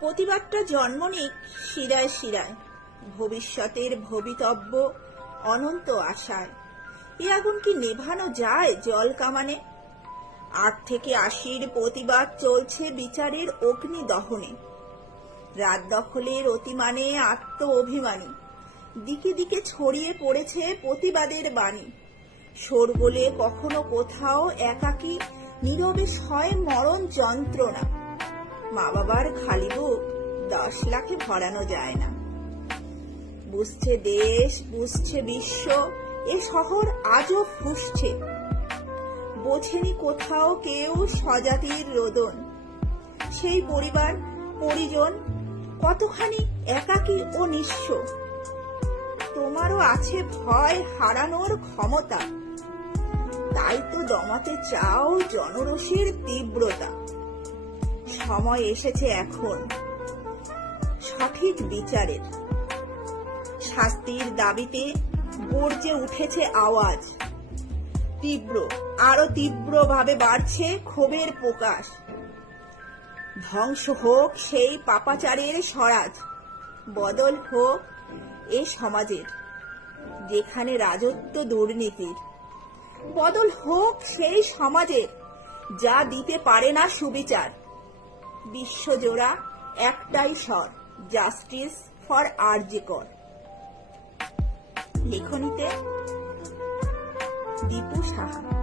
প্রতিবাদটা জন্ম নিক শিরায় শিরায়, ভবিষ্যতের ভবিতব্য অনন্ত আশায়। এ আগুন কি নেভানো যায় জল কামানে? 8 থেকে 80-র প্রতিবাদ চলছে বিচারের অগ্নি দহনে। রাত দখলের অতিমানে আত্ম অভিমানী, দিকে দিকে ছড়িয়ে পড়েছে প্রতিবাদের বাণী। শোরগোলে কখনো কোথাও একাকী নীরবে সয় মরণ যন্ত্রণা। মা বাবার খালি বুক 10 লাখে ভরানো যায় না। বুঝছে দেশ, বুঝছে বিশ্ব, এ শহর আজও ফুঁসছে। বোঝেনি কোথাও কেউ স্বজাতির রোদন। সেই পরিবার পরিজন কতখানি একাকী ও নিঃস্ব। তোমারও আছে ভয় হারানোর ক্ষমতা, তাই তো দমাতে চাও জনরোষের তীব্রতা। সময় এসেছে এখন সঠিক বিচারের। শাস্তির দাবিতে গর্জে উঠেছে আওয়াজ। তীব্র, আরো তীব্রভাবে বাড়ছে ক্ষোভের প্রকাশ। ধ্বংস হোক সেই পাপাচারের স্বরাজ, বদল হোক এ সমাজের যেখানে রাজত্ব দুর্নীতির। বদল হোক সেই সমাজের যা দিতে পারে না সুবিচার। বিশ্বজোড়া একটাই স্বর, জাস্টিস ফর আর.জি. কর। লেখনীতে দীপু সাহা।